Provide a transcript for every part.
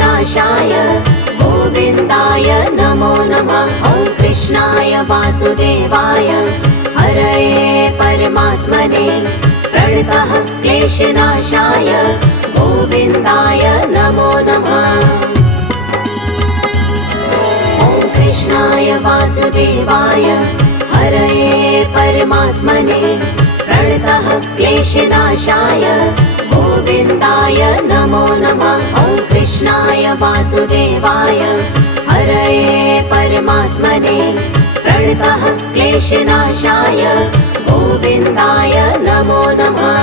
क्लेशनाशाय गोविन्दाय नमो नमः। ॐ कृष्णाय वासुदेवाय हरये परमात्मने प्रणतः क्लेशनाशाय गोविन्दाय नमो नमः। ॐ कृष्णाय वासुदेवाय हरये परमात्मने प्रणतः क्लेशनाशाय गोविन्दाय नमो नमः। ॐ कृष्णाय वासुदेवाय हरये परमात्मने प्रणतः क्लेशनाशाय गोविन्दाय नमो नमः।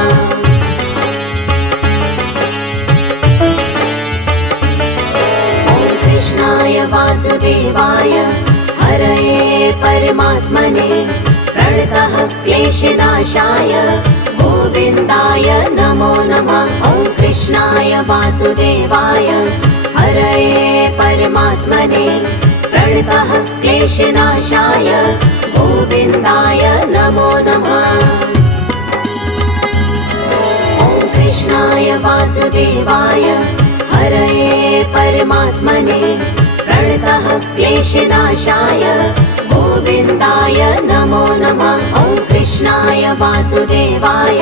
ॐ कृष्णाय वासुदेवाय हरये परमात्मने प्रणतः क्लेशनाशाय गोविन्दाय नमो नमः। ॐ कृष्णाय वासुदेवाय हरये परमात्मने प्रणतः क्लेशनाशाय गोविन्दाय नमो नमः। ॐ कृष्णाय वासुदेवाय हरये परमात्मने प्रणतः क्लेशनाशाय गोविन्दाय नमो नमः। ॐ कृष्णाय वासुदेवाय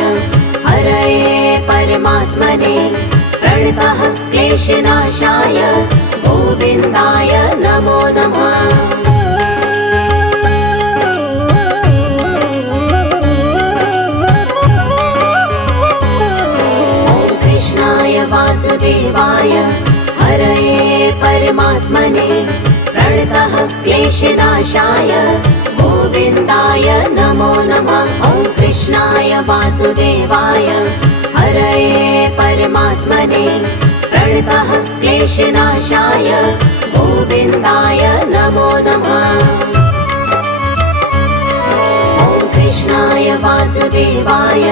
हरये परमात्मने प्रणतः क्लेशनाशाय गोविन्दाय नमो नमः। ॐ कृष्णाय वासुदेवाय हरये परमात्मने प्रणतः क्लेशनाशाय गोविन्दाय नमो नमः। ॐ कृष्णाय वासुदेवाय हरये परमात्मने प्रणतः क्लेशनाशाय गोविन्दाय नमो नमः। ॐ कृष्णाय वासुदेवाय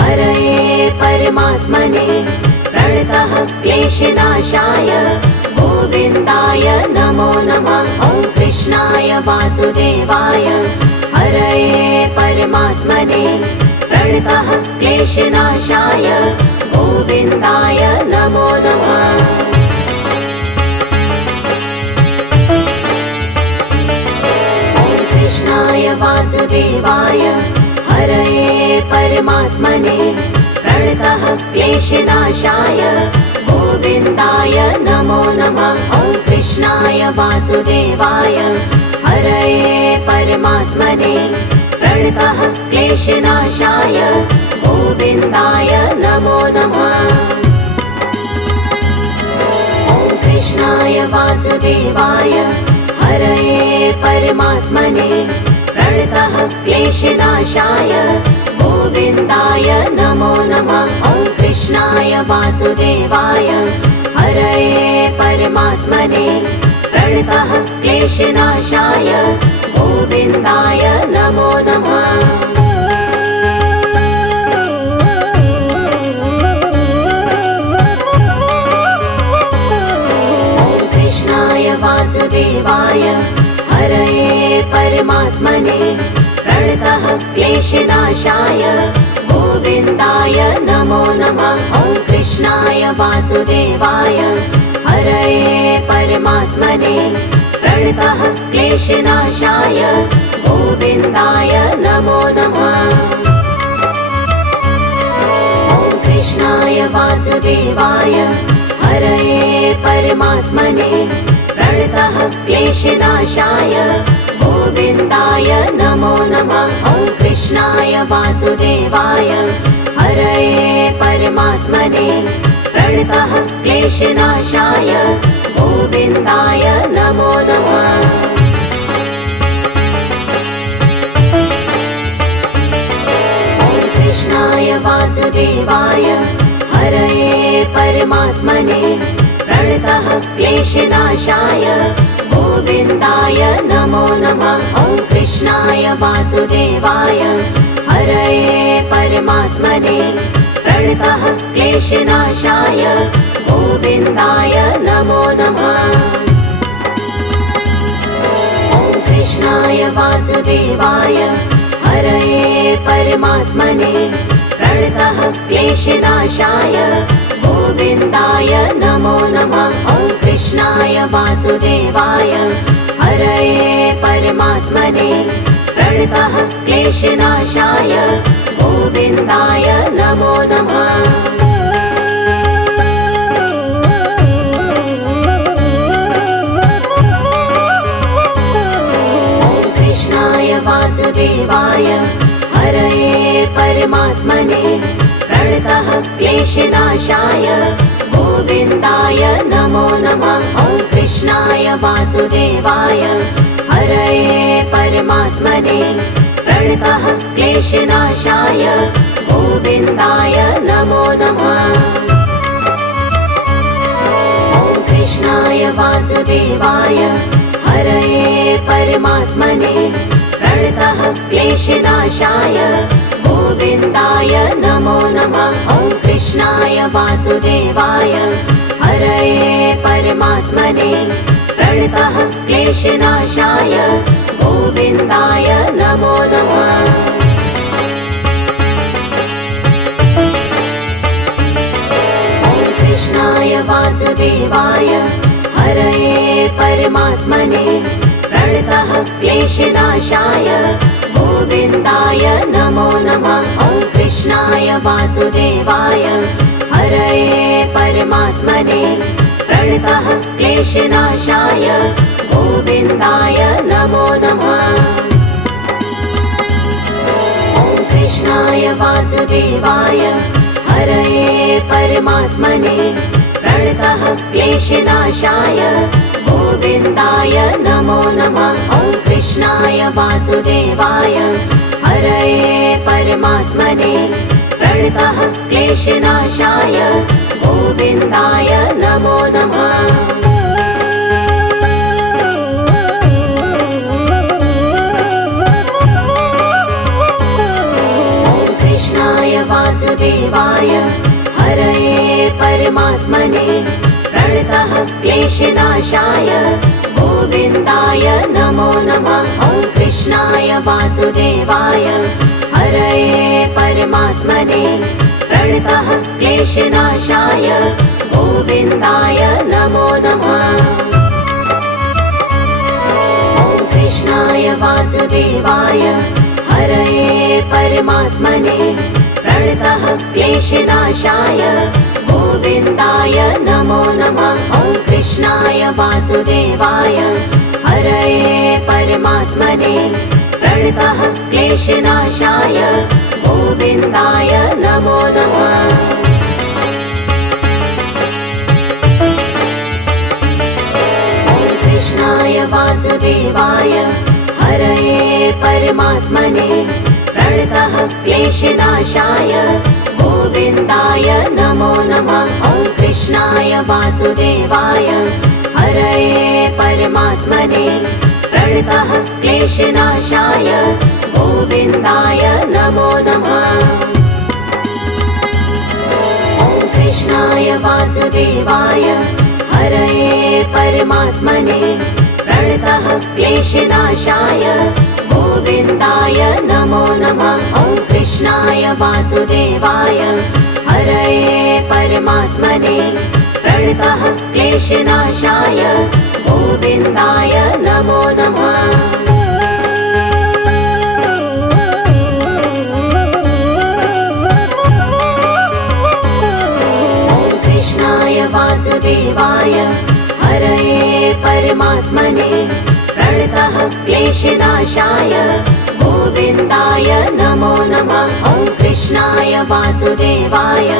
हरये परमात्मने प्रणतः क्लेशनाशाय गोविन्दाय नमो नमः। ॐ कृष्णाय वासुदेवाय हरये परमात्मने प्रणतः क्लेशनाशाय गोविन्दाय नमो नमः। ॐ कृष्णाय वासुदेवाय हरये परमात्मने प्रणतः क्लेशनाशाय गोविन्दाय नमो नमः। ॐ कृष्णाय वासुदेवाय हरये परमात्मने प्रणतः क्लेशनाशाय गोविन्दाय नमो नमः। ॐ कृष्णाय वासुदेवाय हरये परमात्मने प्रणतः क्लेशनाशाय गोविन्दाय नमो नमः। ॐ कृष्णाय वासुदेवाय हरये परमात्मने प्रणतः क्लेशनाशाय गोविन्दाय नमो नमः। ॐ कृष्णाय वासुदेवाय हरये परमात्मने प्रणतः क्लेशनाशाय गोविन्दाय नमो नमः। ॐ कृष्णाय वासुदेवाय हरये परमात्मने प्रणतः क्लेशनाशाय गोविन्दाय नमो नमः। ॐ कृष्णाय वासुदेवाय हरये परमात्मने प्रणतः क्लेशनाशाय गोविन्दाय नमो नमः। ॐ कृष्णाय वासुदेवाय हरये परमात्मने प्रणतः क्लेशनाशाय गोविन्दाय नमो नमः। ॐ कृष्णाय वासुदेवाय हरये परमात्मने प्रणतः क्लेशनाशाय गोविन्दाय नमो नमः। ॐ कृष्णाय वासुदेवाय हरये परमात्मने प्रणतः क्लेशनाशाय गोविन्दाय नमो नमः। ॐ कृष्णाय वासुदेवाय हरये परमात्मने प्रणतः क्लेशनाशाय गोविन्दाय नमो नमः। ॐ वासुदेवाय हरये परमात्मने प्रणतः क्लेशनाशाय गोविन्दाय नमो नमः। वासुदेवाय हरये परमात्मने प्रणतः क्लेशनाशाय गोविन्दाय नमो नमः। ॐ कृष्णाय वासुदेवाय हरये परमात्मने प्रणतः क्लेशनाशाय गोविन्दाय नमो नमः। ॐ कृष्णाय वासुदेवाय हरये परमात्मने प्रणतः क्लेशनाशाय गोविन्दाय नमो नमः। ॐ कृष्णाय वासुदेवाय हरये परमात्मने प्रणतः क्लेशनाशाय गोविन्दाय नमो नमः। ॐ कृष्णाय वासुदेवाय हरये परमात्मने प्रणतः क्लेशनाशाय गोविन्दाय नमो नमः। ॐ कृष्णाय वासुदेवाय हरये परमात्मने प्रणतः क्लेशनाशाय गोविन्दाय नमो नमः। ॐ कृष्णाय वासुदेवाय हरये परमात्मने प्रणतः क्लेशनाशाय गोविन्दाय नमो नमः। ॐ कृष्णाय वासुदेवाय हरये परमात्मने प्रणतः क्लेशनाशाय गोविन्दाय नमो नमः। ॐ कृष्णाय वासुदेवाय हरये परमात्मने प्रणतः क्लेशनाशाय गोविन्दाय नमो नमः। ॐ कृष्णाय वासुदेवाय हरये परमात्मने प्रणतः क्लेशनाशाय गोविन्दाय नमो नमः। ॐ कृष्णाय वासुदेवाय हरये परमात्मने प्रणतः क्लेशनाशाय गोविन्दाय नमो नमः। ॐ कृष्णाय वासुदेवाय हरये परमात्मने प्रणतः क्लेशनाशाय गोविन्दाय नमो नमः। ॐ कृष्णाय वासुदेवाय हरये परमात्मने प्रणतः क्लेशनाशाय गोविन्दाय नमो नमः। ॐ कृष्णाय वासुदेवाय हरये परमात्मने प्रणतः क्लेशनाशाय गोविन्दाय नमो नमः। ॐ कृष्णाय वासुदेवाय हरये परमात्मने प्रणतः क्लेशनाशाय गोविन्दाय नमो नमः। ॐ कृष्णाय वासुदेवाय हरये परमात्मने प्रणतः क्लेशनाशाय गोविन्दाय नमो नमः। ॐ कृष्णाय वासुदेवाय हरये परमात्मने प्रणतः क्लेशनाशाय गोविन्दाय नमो नमः। ॐ कृष्णाय वासुदेवाय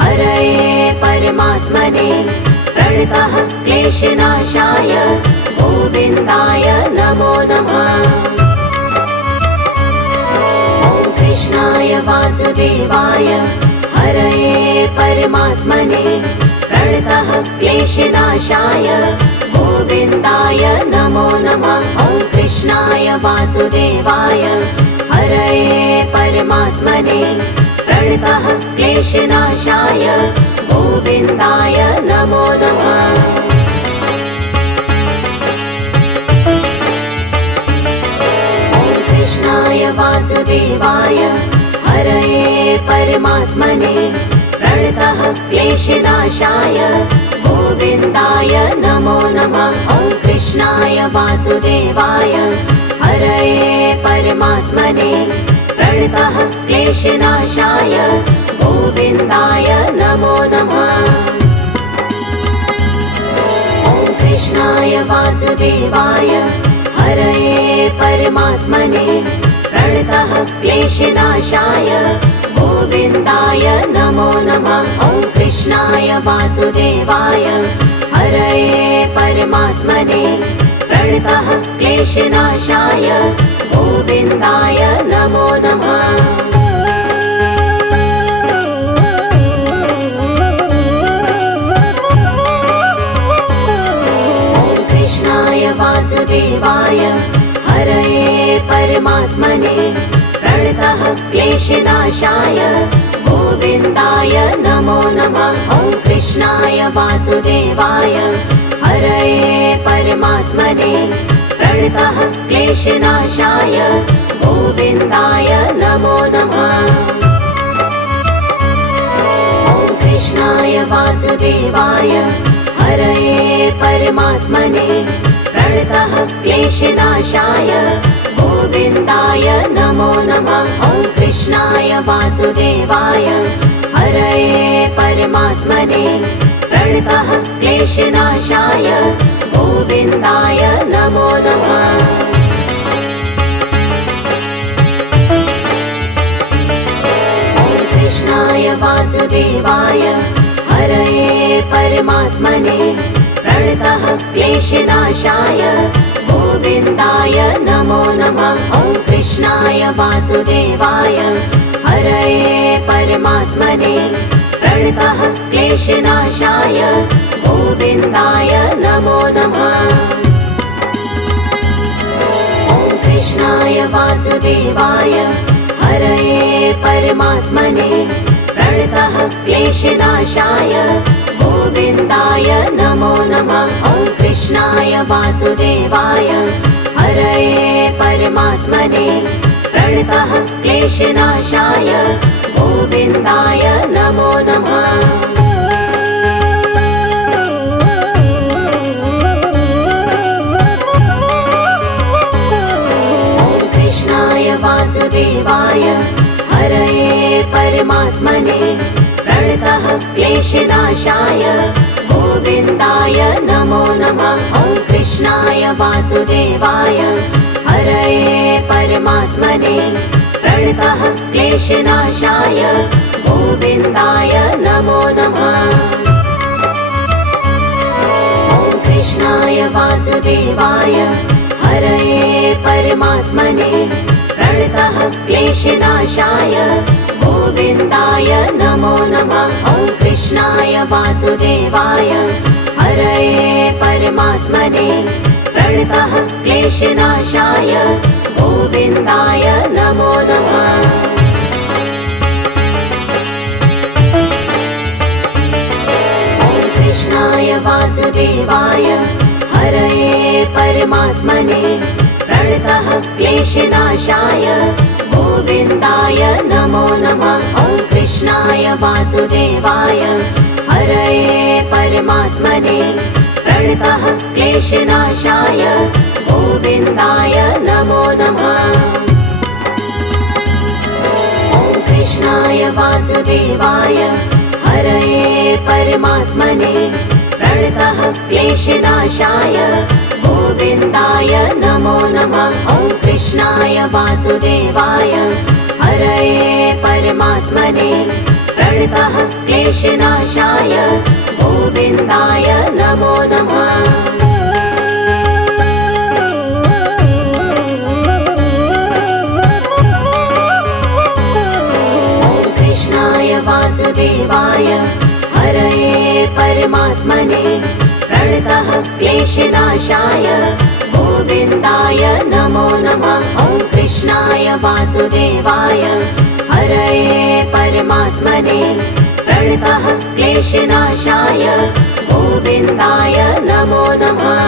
हरये परमात्मने प्रणतः क्लेशनाशाय गोविन्दाय नमो नमः। ॐ कृष्णाय वासुदेवाय हरये परमात्मने प्रणतः क्लेशनाशाय गोविन्दाय नमो नमः। ॐ कृष्णाय वासुदेवाय हरये परमात्मने प्रणतः क्लेशनाशाय गोविन्दाय नमो नमः। ॐ कृष्णाय वासुदेवाय हरये परमात्मने प्रणतः क्लेशनाशाय गोविन्दाय नमो नमः। वासुदेवाय हरये परमात्मने प्रणतः क्लेशनाशाय गोविन्दाय नमो नमः। ॐ कृष्णाय वासुदेवाय हरये परमात्मने प्रणतः क्लेशनाशाय गोविन्दाय नमो नमः। ॐ कृष्णाय वासुदेवाय हरये परमात्मने प्रणतः क्लेशनाशाय गोविन्दाय नमो नमः। ॐ कृष्णाय वासुदेवाय हरये परमात्मने प्रणतः क्लेशनाशाय गोविन्दाय नमो नमः। ॐ कृष्णाय वासुदेवाय हरये परमात्मने प्रणतः क्लेशनाशाय गोविन्दाय नमो नमः। ॐ कृष्णाय वासुदेवाय हरये परमात्मने प्रणतः क्लेशनाशाय गोविन्दाय नमो नमः। ॐ कृष्णाय वासुदेवाय हरये परमात्मने प्रणतः क्लेशनाशाय गोविन्दाय नमो नमः। ॐ कृष्णाय वासुदेवाय हरये परमात्मने प्रणतः क्लेशनाशाय गोविन्दाय नमो नमः। ॐ कृष्णाय वासुदेवाय हरये परमात्मने प्रणतः क्लेशनाशाय गोविन्दाय नमो नमः। ॐ कृष्णाय वासुदेवाय हरये परमात्मने प्रणतः क्लेशनाशाय गोविन्दाय नमो नमः। ॐ कृष्णाय वासुदेवाय हरये परमात्मने प्रणतः क्लेशनाशाय गोविन्दाय नमो नमः। ॐ कृष्णाय वासुदेवाय हरये परमात्मने प्रणतः क्लेशनाशाय गोविन्दाय नमो नमः। ॐ कृष्णाय वासुदेवाय हरये परमात्मने प्रणतः क्लेशनाशाय गोविन्दाय नमो नमः। ॐ कृष्णाय वासुदेवाय हरये परमात्मने प्रणतः क्लेशनाशाय गोविन्दाय नमो नमः। ॐ कृष्णाय वासुदेवाय हरये परमात्मने प्रणतः क्लेशनाशाय गोविन्दाय नमो नमः। ॐ कृष्णाय वासुदेवाय हरये परमात्मने प्रणतः क्लेशनाशाय गोविन्दाय नमो नमः। ॐ कृष्णाय वासुदेवाय हरये परमात्मने प्रणतः क्लेशनाशाय गोविन्दाय नमो नमः। ॐ कृष्णाय वासुदेवाय हरये परमात्मने प्रणतः क्लेशनाशाय गोविन्दाय नमो नमः। ॐ कृष्णाय वासुदेवाय हरये परमात्मने प्रणतः क्लेशनाशाय गोविन्दाय नमो नमः। ॐ कृष्णाय वासुदेवाय हरये परमात्मने प्रणतः क्लेशनाशाय गोविन्दाय नमो नमः। ॐ कृष्णाय वासुदेवाय हरये परमात्मने प्रणतः क्लेशनाशाय गोविन्दाय नमो नमः।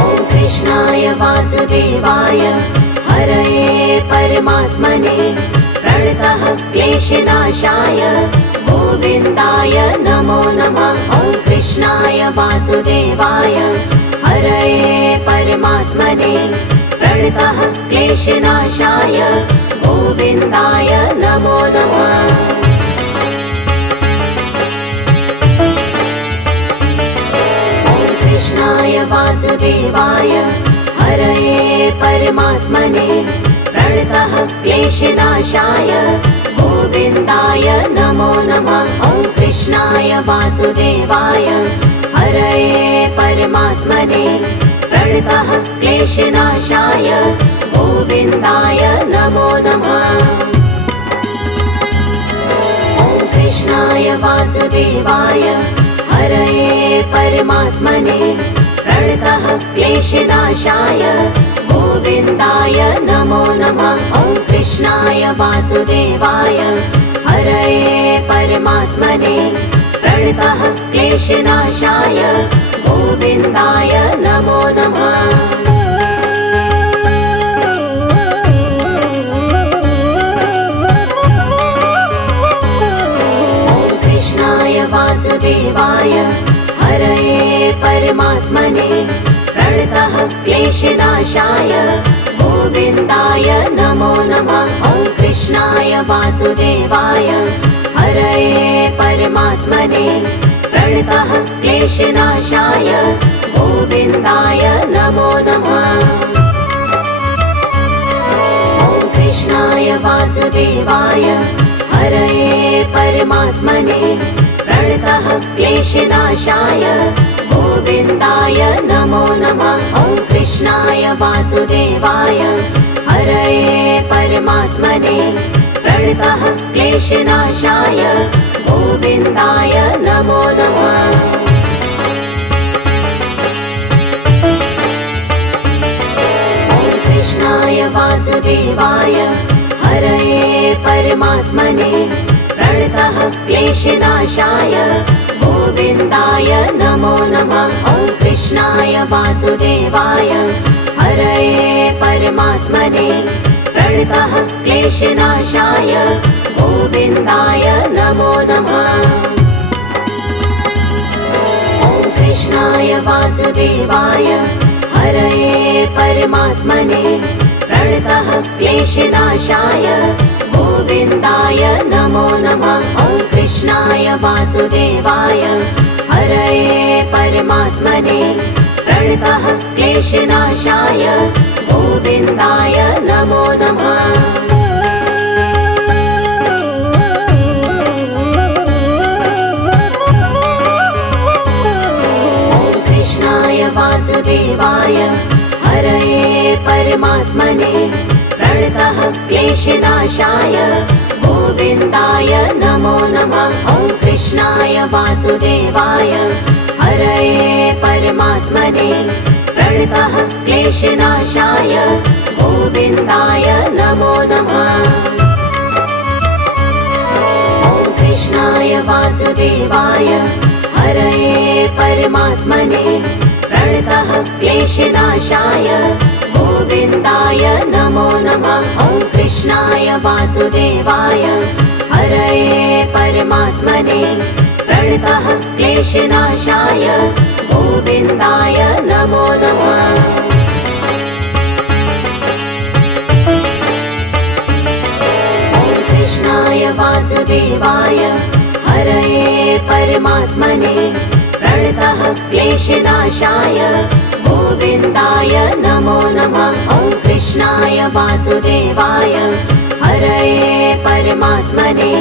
ॐ कृष्णाय वासुदेवाय हरये परमात्मने प्रणतः क्लेशनाशाय गोविन्दाय नमो नमः। ॐ कृष्णाय वासुदेवाय क्लेशनाशाय गोविन्दाय नमो नमः। कृष्णाय वासुदेवाय हरये परमात्मने प्रणतः क्लेशनाशाय गोविन्दाय नमो नमः। ॐ कृष्णाय वासुदेवाय हरये परमात्मने प्रणतः क्लेशनाशाय गोविन्दाय नमो नमः। ॐ कृष्णाय वासुदेवाय हरये परमात्मने प्रणतः क्लेशनाशाय गोविन्दाय नमो नमः। ॐ कृष्णाय वासुदेवाय हरये परमात्मने प्रणतः क्लेशनाशाय गोविन्दाय नमो नमः। वासुदेवाय हरये परमात्मने प्रणतः क्लेशनाशाय गोविन्दाय नमो नमः। ॐ कृष्णाय वासुदेवाय हरये परमात्मने प्रणतः क्लेशनाशाय गोविन्दाय नमो नमः। ॐ कृष्णाय वासुदेवाय हरये परमात्मने प्रणतः क्लेशनाशाय गोविन्दाय नमो नमः। ॐ कृष्णाय वासुदेवाय हरये परमात्मने प्रणतः क्लेशनाशाय गोविन्दाय नमो नमः। ॐ कृष्णाय वासुदेवाय हरये परमात्मने प्रणतः क्लेशनाशाय गोविन्दाय नमो नमः। ॐ कृष्णाय वासुदेवाय हरये परमात्मने प्रणतः क्लेशनाशाय गोविन्दाय नमो नमः। ॐ कृष्णाय वासुदेवाय हरये परमात्मने प्रणतः क्लेशनाशाय गोविन्दाय नमो नमः। ॐ कृष्णाय वासुदेवाय हरये परमात्मने प्रणतः क्लेशनाशाय गोविन्दाय नमो नमः। ॐ कृष्णाय वासुदेवाय हरये परमात्मने प्रणतः क्लेशनाशाय गोविन्दाय नमो नमः। ॐ कृष्णाय वासुदेवाय हरये परमात्मने प्रणतः क्लेशनाशाय गोविन्दाय नमो नमः। ॐ कृष्णाय वासुदेवाय हरये परमात्मने प्रणतः क्लेशनाशाय गोविन्दाय नमो नमः। ॐ कृष्णाय वासुदेवाय हरये परमात्मने प्रणतः क्लेशनाशाय गोविन्दाय नमो नमः। ॐ कृष्णाय वासुदेवाय हरये परमात्मने प्रणतः क्लेशनाशाय गोविन्दाय नमो नमः। ॐ कृष्णाय वासुदेवाय हरये परमात्मने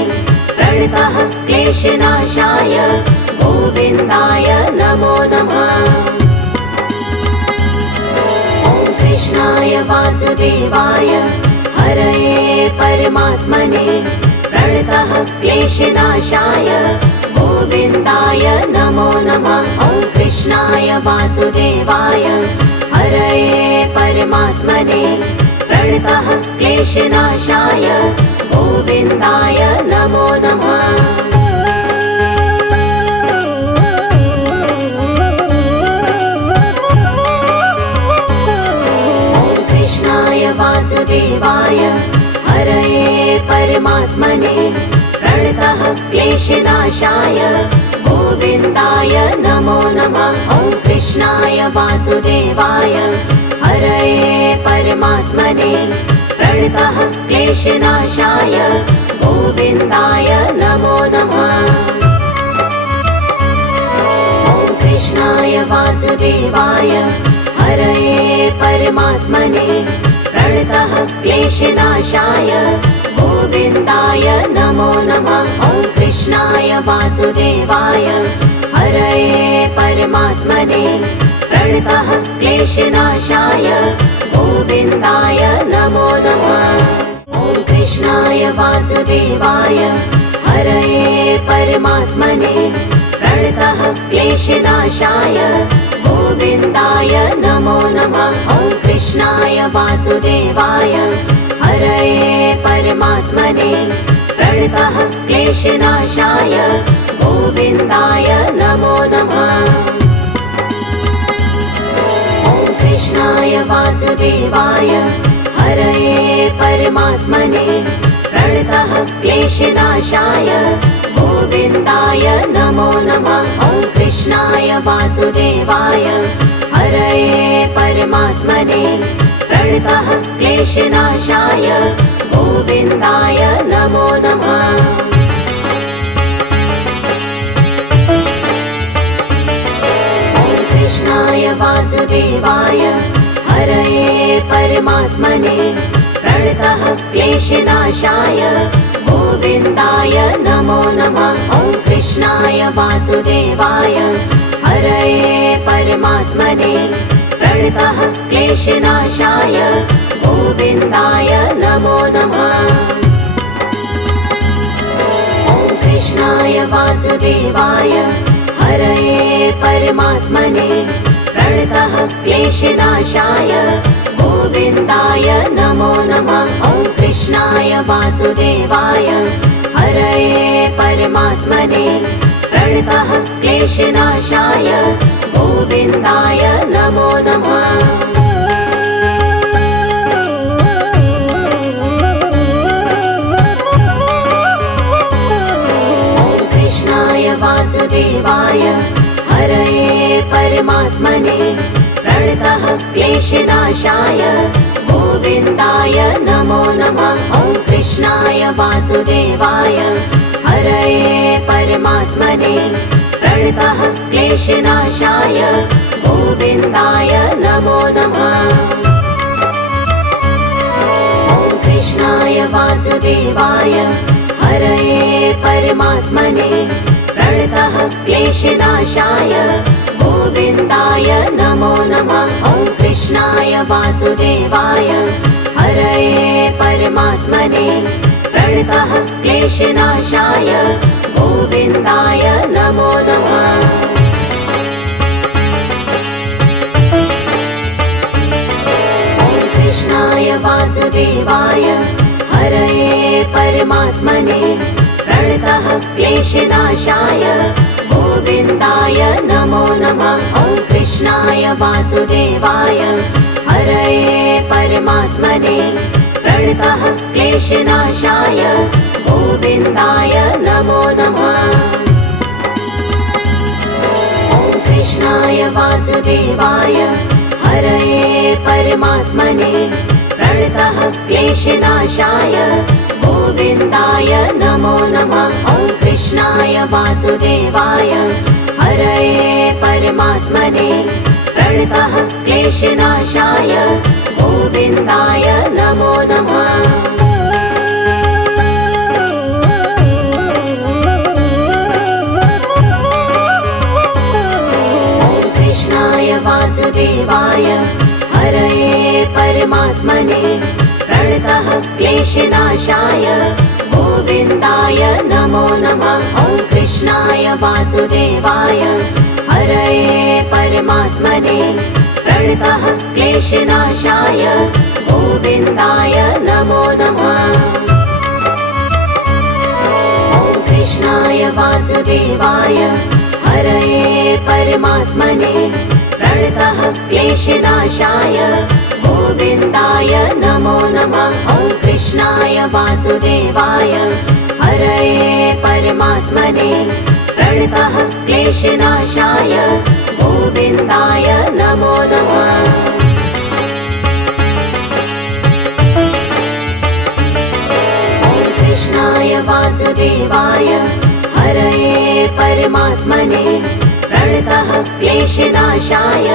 प्रणतः क्लेशनाशाय गोविन्दाय नमो नमः। ॐ कृष्णाय वासुदेवाय हरये परमात्मने प्रणतः क्लेशनाशाय गोविन्दाय नमो नमः। ॐ कृष्णाय वासुदेवाय हरये परमात्मने प्रणतः क्लेशनाशाय गोविन्दाय नमो नमः। ॐ कृष्णाय वासुदेवाय हरये परमात्मने प्रणतः क्लेशनाशाय गोविन्दाय नमो नमः। ॐ कृष्णाय वासुदेवाय हरये परमात्मने प्रणतः क्लेशनाशाय गोविन्दाय नमो नमः। ॐ कृष्णाय वासुदेवाय हरये परमात्मने प्रणतः क्लेशनाशाय गोविन्दाय नमो नमः। ॐ कृष्णाय वासुदेवाय हरये परमात्मने प्रणतः क्लेशनाशाय गोविन्दाय नमो नमः। ॐ कृष्णाय वासुदेवाय हरये परमात्मने प्रणतः क्लेशनाशाय गोविन्दाय नमो नमः। ॐ कृष्णाय वासुदेवाय हरये परमात्मने प्रणतः क्लेशनाशाय गोविन्दाय नमो नमः। ॐ कृष्णाय वासुदेवाय हरये परमात्मने प्रणतः क्लेशनाशाय गोविन्दाय नमो नमः। ॐ कृष्णाय वासुदेवाय हरये परमात्मने प्रणतः क्लेशनाशाय गोविन्दाय नमो नमः। ॐ कृष्णाय वासुदेवाय हरये परमात्मने प्रणतः क्लेशनाशाय गोविन्दाय नमो नमः। ॐ कृष्णाय वासुदेवाय हरये परमात्मने प्रणतः क्लेशनाशाय गोविन्दाय नमो नमः। ॐ कृष्णाय वासुदेवाय हरये परमात्मने प्रणतः क्लेशनाशाय गोविन्दाय नमो नमः। ॐ कृष्णाय वासुदेवाय हरये परमात्मने प्रणतः क्लेशनाशाय गोविन्दाय नमो नमः। ॐ कृष्णाय वासुदेवाय हरये परमात्मने प्रणतः क्लेशनाशाय गोविन्दाय नमो नमः। ॐ कृष्णाय वासुदेवाय हरये परमात्मने प्रणतः क्लेशनाशाय गोविन्दाय नमो नमः। ॐ कृष्णाय वासुदेवाय हरये परमात्मने प्रणतः क्लेशनाशाय गोविन्दाय नमो नमः। ॐ कृष्णाय वासुदेवाय हरये परमात्मने प्रणतः क्लेशनाशाय गोविन्दाय नमो नमः। ॐ कृष्णाय वासुदेवाय हरये परमात्मने प्रणतः क्लेशनाशाय गोविन्दाय नमो नमः। ॐ कृष्णाय वासुदेवाय हरये परमात्मने प्रणतः क्लेशनाशाय गोविन्दाय नमो नमः। ॐ कृष्णाय वासुदेवाय हरये परमात्मने प्रणतः क्लेशनाशाय गोविन्दाय नमो नमः। ॐ कृष्णाय वासुदेवाय हरये परमात्मने प्रणतः क्लेशनाशाय गोविन्दाय नमो नमः। ॐ कृष्णाय वासुदेवाय हरये परमात्मने प्रणतः क्लेशनाशाय गोविन्दाय नमो नमः। ॐ कृष्णाय वासुदेवाय हरये परमात्मने प्रणतः क्लेशनाशाय गोविन्दाय नमो नमः। ॐ कृष्णाय वासुदेवाय हरये परमात्मने प्रणतः क्लेशनाशाय गोविन्दाय नमो नमः। ॐ कृष्णाय वासुदेवाय हरये परमात्मने प्रणतः क्लेशनाशाय गोविन्दाय नमो नमः। वासुदेवाय हरये परमात्मने प्रणतः क्लेशनाशाय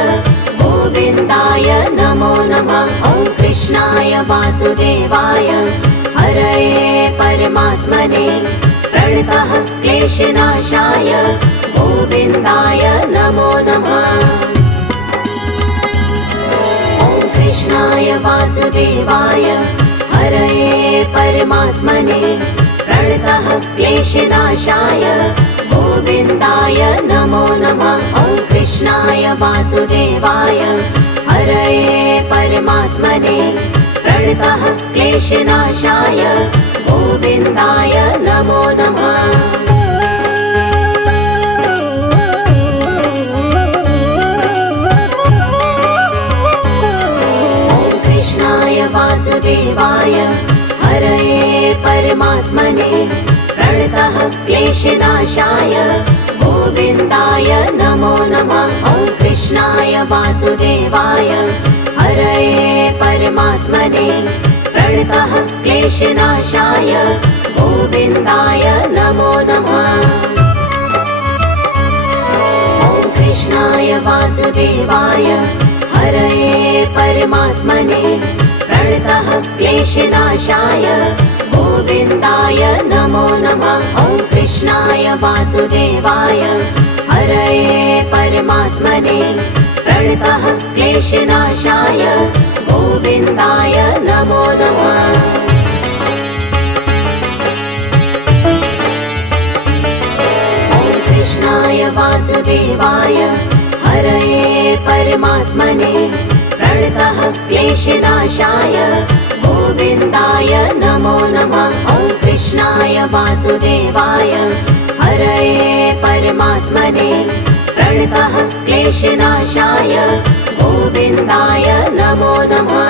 गोविन्दाय नमो नमः। ॐ कृष्णाय वासुदेवाय हरये परमात्मने प्रणतः क्लेशनाशाय गोविन्दाय नमो नमः। ॐ कृष्णाय वासुदेवाय हरये परमात्मने प्रणतः क्लेशनाशाय गोविन्दाय नमो नमः। ॐ कृष्णाय वासुदेवाय हरये परमात्मने प्रणतः क्लेशनाशाय गोविन्दाय नमो नमः। वासुदेवाय हरये परमात्मने प्रणतः क्लेशनाशाय गोविन्दाय नमो नमः। ॐ कृष्णाय वासुदेवाय हरये परमात्मने प्रणतः क्लेशनाशाय गोविन्दाय नमो नमः। ॐ कृष्णाय वासुदेवाय हरये परमात्मने प्रणतः क्लेशनाशाय गोविन्दाय नमो नमः। ॐ कृष्णाय वासुदेवाय हरये परमात्मने प्रणतः क्लेशनाशाय गोविन्दाय नमो नमः। ॐ कृष्णाय वासुदेवाय हरये परमात्मने प्रणतः क्लेशनाशाय गोविन्दाय नमो नमः। ॐ कृष्णाय वासुदेवाय हरये परमात्मने प्रणतः क्लेशनाशाय गोविन्दाय नमो नमः।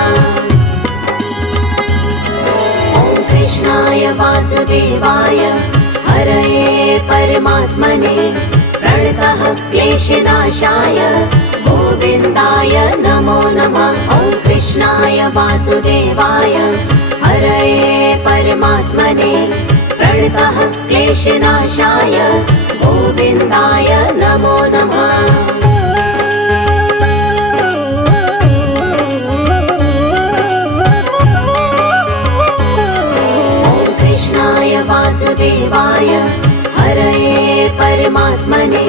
ॐ कृष्णाय वासुदेवाय हरये परमात्मने प्रणतः क्लेशनाशाय गोविन्दाय नमो नमः। ॐ कृष्णाय वासुदेवाय हरये परमात्मने प्रणतः क्लेशनाशाय गोविन्दाय नमो नमः। ॐ कृष्णाय वासुदेवाय हरये परमात्मने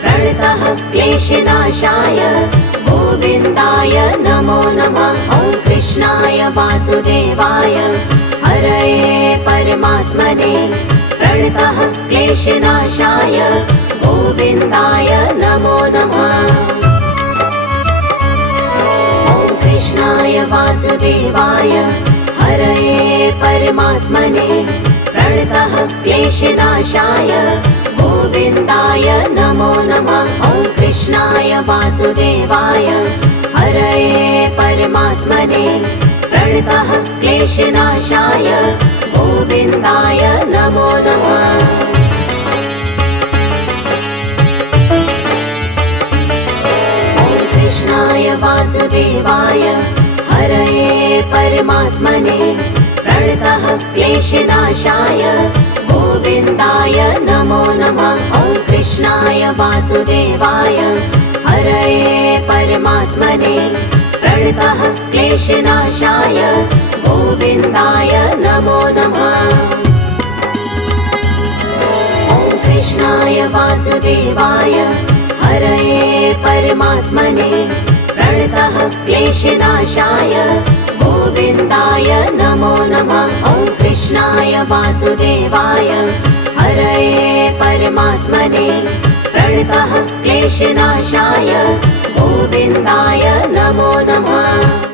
प्रणतः क्लेशनाशाय गोविन्दाय नमो नमः। ॐ कृष्णाय वासुदेवाय हरये परमात्मने प्रणतः क्लेशनाशाय गोविन्दाय नमो नमः। ॐ कृष्णाय वासुदेवाय हरये परमात्मने प्रणतः क्लेशनाशाय गोविन्दाय नमो नमः। ॐ कृष्णाय वासुदेवाय हरये परमात्मने प्रणतः क्लेशनाशाय गोविन्दाय नमो नमः। ॐ कृष्णाय वासुदेवाय हरये परमात्मने प्रणतः क्लेशनाशाय गोविन्दाय नमो नमः। ॐ कृष्णाय वासुदेवाय हरये परमात्मने प्रणतः क्लेशनाशाय गोविन्दाय नमो नमः। ॐ कृष्णाय वासुदेवाय हरये परमात्मने प्रणतः क्लेशनाशाय गोविन्दाय नमो नमः। ॐ कृष्णाय वासुदेवाय हरये परमात्मने प्रणतः क्लेशनाशाय गोविन्दाय नमो नमः।